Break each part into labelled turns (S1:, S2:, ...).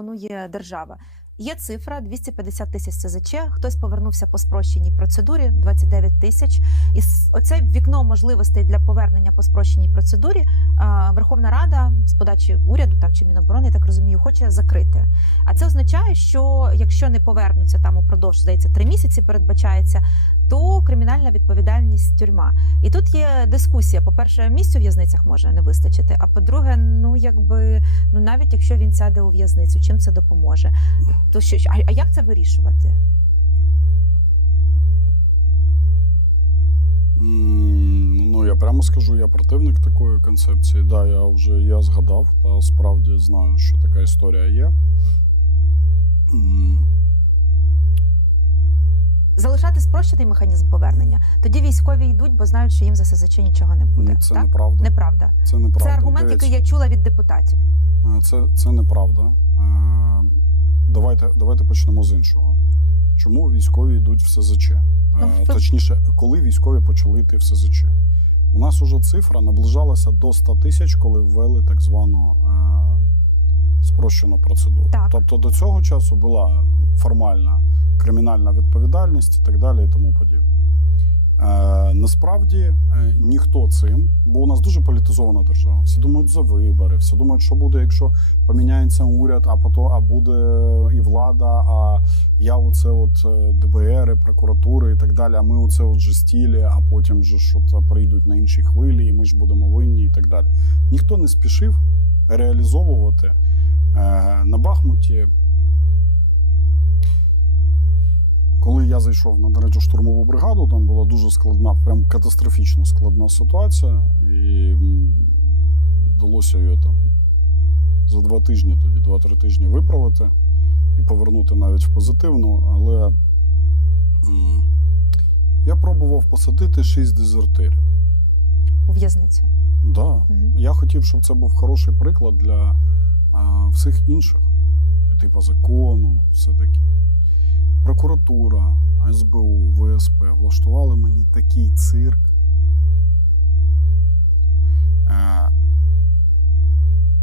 S1: пропонує держава. Є цифра 250 тисяч СЗЧ, Хтось повернувся по спрощеній процедурі 29 тисяч. І оце вікно можливостей для повернення по спрощеній процедурі Верховна Рада з подачі уряду там чи Міноборони, я так розумію, хоче закрити. А це означає, що якщо не повернуться там упродовж здається три місяці, передбачається, то кримінальна відповідальність тюрма. І тут є дискусія. По-перше, місць у в'язницях може не вистачити. А по-друге, ну якби ну навіть якщо він сяде у в'язницю, чим це допоможе? То що а, а як це вирішувати?
S2: Ну, я прямо скажу, я противник такої концепції. Да, я вже я згадав, та справді знаю, що така історія є.
S1: Залишати спрощений механізм повернення. Тоді військові йдуть, бо знають, що їм за СЗЧ нічого не буде.
S2: Це
S1: так?
S2: неправда.
S1: Неправда.
S2: Це неправда.
S1: Це аргумент,
S2: Дивіться,
S1: який я чула від депутатів.
S2: е, Це, це неправда. Е, Давайте, давайте почнемо з іншого. Чому військові йдуть в СЗЧ? Е,
S1: Ну,
S2: Точніше, коли військові почали йти в СЗЧ? У нас уже цифра наближалася до 100 тисяч, коли ввели так звану е, спрощену процедуру.
S1: Так.
S2: Тобто до цього часу була формальна кримінальна відповідальність і так далі, і тому подібне. Е, насправді е, ніхто цим, бо у нас дуже політизована держава. Всі думають за вибори, всі думають, що буде, якщо поміняється уряд, а потім а буде і влада. А я оце от е, ДБР, і прокуратури і так далі. А ми оце от же стілі, а потім же що прийдуть на інші хвилі, і ми ж будемо винні, і так далі. Ніхто не спішив реалізовувати на Бахмуті. Я зайшов на до речі, штурмову бригаду, там була дуже складна, прям катастрофічно складна ситуація, і вдалося її там за два тижні, тоді два-три тижні виправити і повернути навіть в позитивну. Але я пробував посадити шість дезертирів.
S1: У в'язницю.
S2: Да.
S1: Мгм.
S2: Я хотів, щоб це був хороший приклад для а, всіх інших. Піти по закону, все таке. Прокуратура, СБУ, ВСП влаштували мені такий цирк. Е,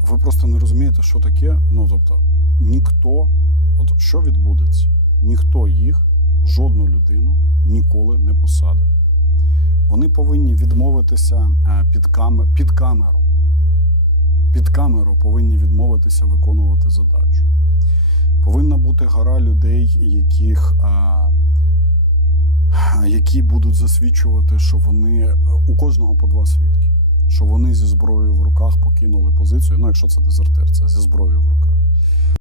S2: ви просто не розумієте, що таке. Ну, тобто, ніхто, от що відбудеться, ніхто їх, жодну людину ніколи не посадить. Вони повинні відмовитися е, під, кам... під камеру. Під камеру повинні відмовитися виконувати задачу. Повинна бути гора людей, яких, а, які будуть засвідчувати, що вони у кожного по два свідки, що вони зі зброєю в руках покинули позицію. Ну, якщо це дезертир, це зі зброєю в руках.